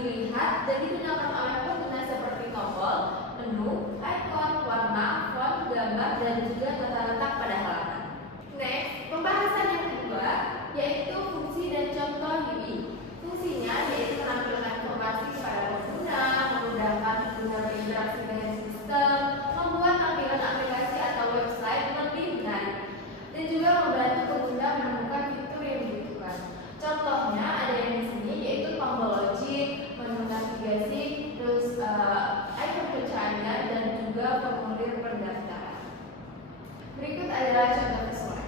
dilihat dan digunakan oleh pengguna seperti tombol, menu, icon, warna, font, gambar, dan juga tata letak pada halaman. Next, pembahasan yang kedua yaitu fungsi dan contoh UI. Fungsinya yaitu menampilkan informasi kepada pengguna, memudahkan pengguna berinteraksi dengan sistem, membuat tampilan aplikasi atau website lebih menarik, dan juga membantu pengguna menemukan fitur yang dibutuhkan. Contohnya ada yang di sini yaitu tombol login, menu navigasi, terus icon pencaharian, dan juga formulir pendaftaran. Berikut adalah contoh visual.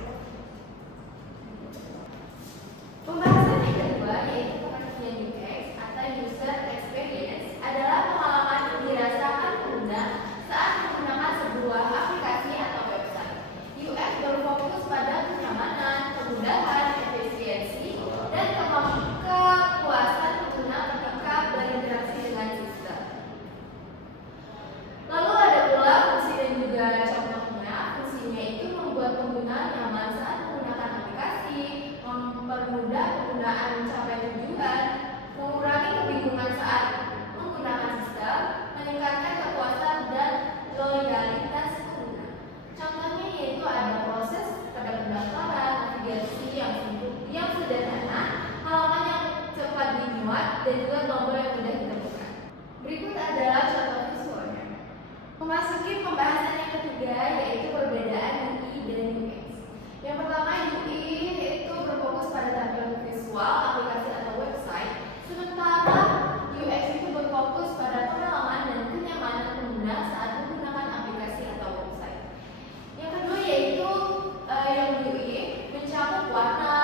Pembahasan yang kedua yaitu pengertian UX atau User Experience adalah pengalaman yang dirasakan pengguna saat menggunakan sebuah aplikasi atau website. UX berfokus pada kenyamanan, kemudahan, efisiensi, dan kepuasan pengguna ketika berinteraksi dengan sistem. Lalu ada pula fungsi dan juga contohnya. Fungsinya itu membuat pengguna nyaman saat menggunakan aplikasi, mempermudah penggunaan mencapai tujuan, mengurangi kebingungan saat menggunakan sistem, meningkatkan kepuasan dan loyalitas pengguna. Contohnya yaitu ada proses pada pendaftaran, navigasi yang sederhana, halaman yang cepat dimuat, dan juga tombol yang mudah ditemukan. Berikut adalah contoh visualnya. Memasuki pembahasan yang ketiga yaitu perbedaan UI dan UX. Yang pertama, UI itu berfokus pada tampilan visual aplikasi atau website, sementara UX itu berfokus pada pengalaman dan kenyamanan pengguna saat menggunakan aplikasi atau website. Yang kedua yaitu yang UI mencakup warna,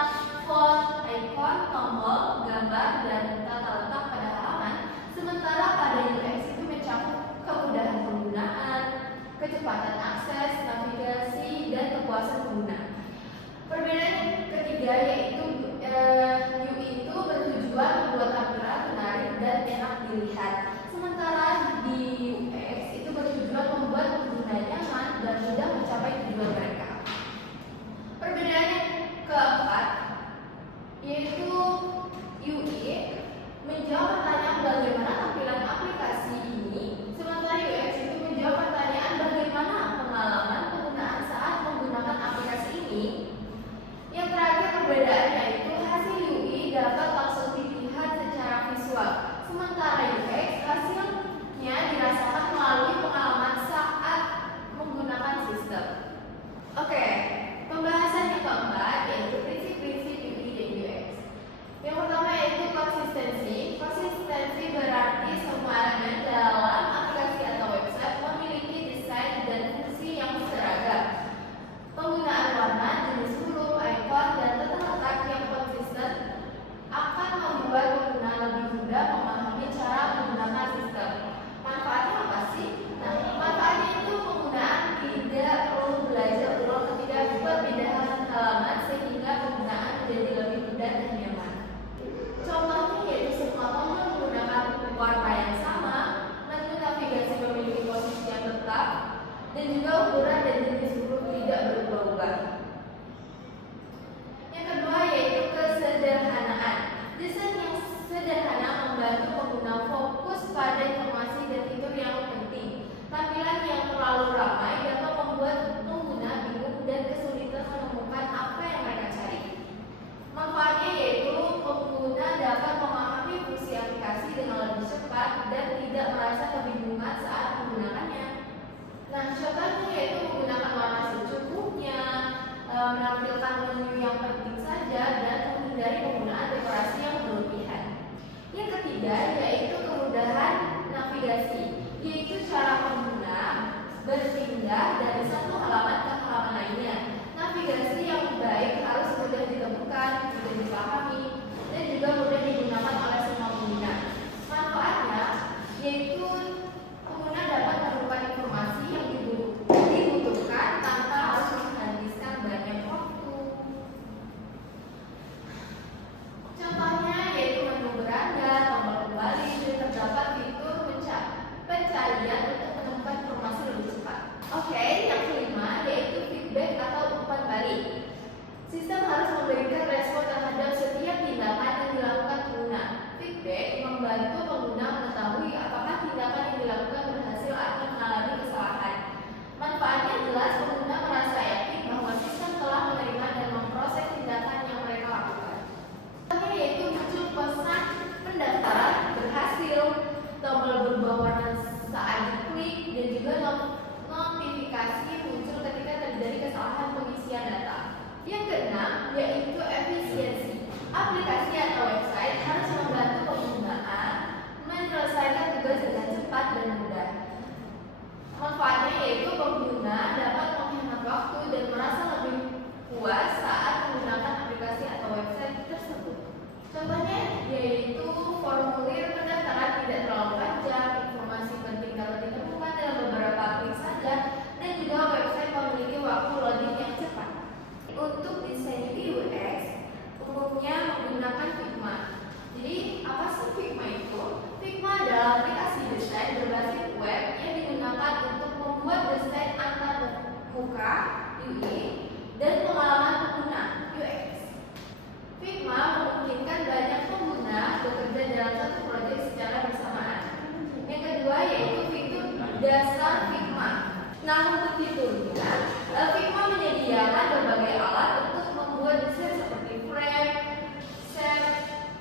font, icon, tombol, gambar, dan tata letak pada halaman, sementara pada UX itu mencakup kemudahan penggunaan, kecepatan akses, navigasi, dan kepuasan pengguna. Perbedaan ketiga yaitu UI itu bertujuan membuat tampilan menarik dan enak dilihat, sementara di UX itu bertujuan membuat pengguna nyaman dan mudah mencapai tujuan mereka. Perbedaan yang keempat yaitu UI menjawab pertanyaan bagaimana tampilan aplikasi ini, sementara UX itu menjawab pertanyaan bagaimana pengalaman penggunaan saat menggunakan aplikasi ini. Yang terakhir perbedaannya itu hasil UI dapat langsung dilihat secara visual, sementara UX hasilnya dirasakan melalui pengalaman saat menggunakan sistem. Oke, pembahasan yang keempat yaitu prinsip-prinsip UI dan UX. Yang pertama yaitu konsistensi. Konsistensi berarti semua elemen dalam aplikasi atau website memiliki desain dan fungsi yang seragam. Penggunaan warna, jenis huruf, icon, dan tata letak yang konsisten akan membuat pengguna lebih mudah memahami cara menggunakan sistem. Manfaatnya apa sih? Nah, manfaatnya itu penggunaan tidak perlu belajar ulang ketika perpindahan halaman sehingga penggunaan menjadi lebih mudah dan nyaman. Contohnya yaitu semua tombol menggunakan warna yang sama, menu navigasi memiliki posisi yang tetap, dan juga ukuran dan jenis huruf tidak berubah-ubah. Yang kedua yaitu kesederhanaan. Desain yang sederhana membantu pengguna fokus pada informasi dan fitur yang penting. Tampilan yang terlalu ramai dapat membuat pengguna bingung dan kesulitan menemukan apa yang mereka cari. Manfaatnya yaitu pengguna dapat memahami fungsi aplikasi dengan lebih cepat dan tidak merasa kebingungan saat menggunakannya. Nah, contohnya yaitu menggunakan warna secukupnya, menampilkan menu yang penting saja, dan menghindari penggunaan dekorasi yang berlebihan. Yang ketiga yaitu kemudahan navigasi, yaitu cara pengguna berpindah dari satu halaman ke halaman lainnya. Navigasi yang baik harus mudah ditemukan, mudah dipahami, dan juga mudah digunakan oleh semua pengguna. Manfaatnya yaitu pengguna dapat menemukan informasi yang dibutuhkan tanpa harus menghabiskan banyak waktu. Contohnya yaitu menu beranda, tombol kembali, dan terdapat fitur pencarian untuk menemukan informasi lebih cepat. Oke, yang kelima yaitu feedback atau umpan balik. Sistem harus memberikan respon terhadap setiap tindakan yang dilakukan pengguna. Feedback membantu pengguna tindakan yang dilakukan berhasil atau mengalami kesalahan. Manfaatnya jelas, pengguna merasa yakin bahwa sistem telah menerima dan memproses tindakan yang mereka lakukan. Contohnya yaitu muncul pesan pendaftaran berhasil, tombol berubah warna saat diklik, dan juga notifikasi muncul ketika terjadi kesalahan pengisian data. Yang keenam yaitu efisiensi. Aplikasi atau website harus membantu penggunaan menyelesaikan tugas dengan cepat dan mudah. Manfaatnya yaitu pengguna dapat menghemat waktu dan merasa lebih puas saat menggunakan aplikasi atau website tersebut. Contohnya yaitu formulir pendaftaran tidak terlalu panjang, informasi penting dapat ditemukan dalam beberapa klik saja, dan juga website memiliki waktu loading yang cepat. Untuk desain UX umumnya menggunakan Figma. Jadi apa sih Figma itu? Figma adalah aplikasi desain berbasis web yang digunakan untuk membuat desain antar muka UI dan pengalaman pengguna UX. Figma memungkinkan banyak pengguna bekerja dalam satu proyek secara bersamaan. Yang kedua yaitu fitur dasar Figma. Nah, untuk fiturnya, Figma menyediakan berbagai alat untuk membuat desain seperti frame, shape,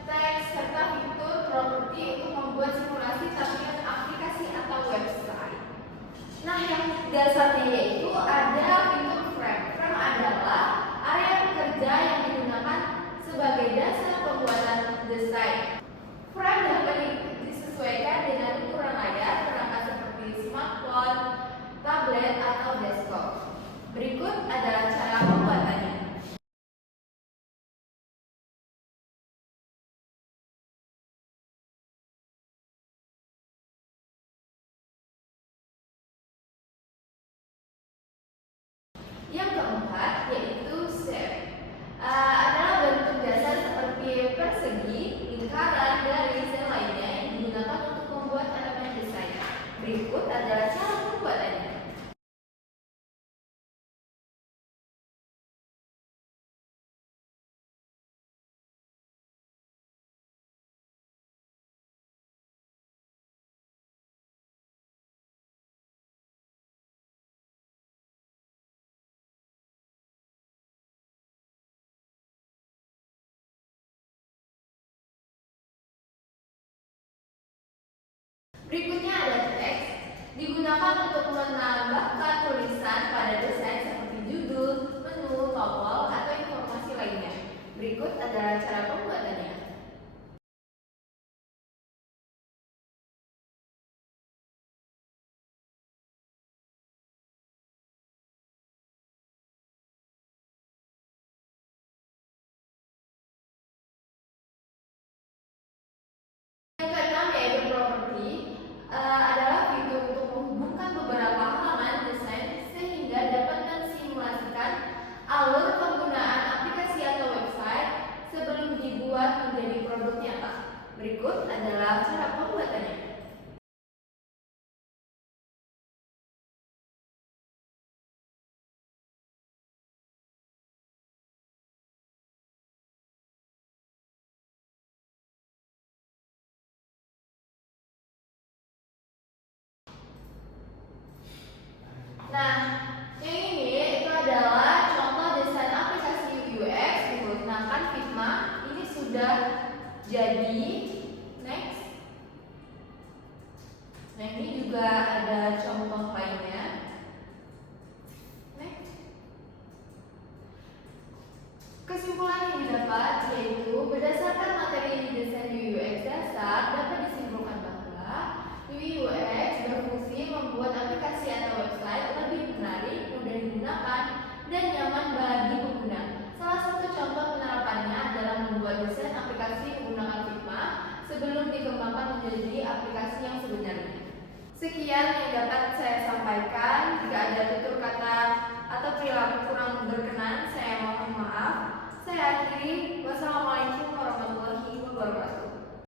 teks, serta fitur properti untuk membuat simulasi tampilan aplikasi atau website. Nah, yang dasarnya yaitu ada fitur frame. Frame adalah area kerja yang digunakan sebagai dasar pembuatan desain. Frame dapat disesuaikan dengan ukuran layar, perangkat seperti smartphone, tablet, atau desktop. Berikut adalah cara pembuatannya. Yang keempat yaitu shape. Adalah bentuk dasar seperti persegi, lingkaran, garis, dan lainnya yang digunakan untuk membuat elemen desain. Berikut adalah cara pembuatannya. Berikutnya ada teks, digunakan untuk menambahkan tulisan pada desain seperti judul, menu, tombol, atau informasi lainnya. Berikut adalah cara pembuatannya. Yang keenam yaitu properti. Adalah fitur untuk menghubungkan beberapa halaman desain sehingga dapat mensimulasikan alur penggunaan aplikasi atau website sebelum dibuat menjadi produk nyata. Berikut adalah cara pembuatannya. Nah, yang ini itu adalah contoh desain aplikasi UX menggunakan Figma. Ini sudah jadi. Next. Nah, ini juga ada contoh lainnya. Next. Kesimpulan yang didapat yaitu berdasarkan materi desain UX dasar dapat disimpulkan bahwa UX berfungsi membuat aplikasi atau website lebih menarik, mudah digunakan, dan nyaman bagi pengguna. Salah satu contoh penerapannya adalah membuat desain aplikasi menggunakan Figma sebelum dikembangkan menjadi aplikasi yang sebenarnya. Sekian yang dapat saya sampaikan. Jika ada tutur kata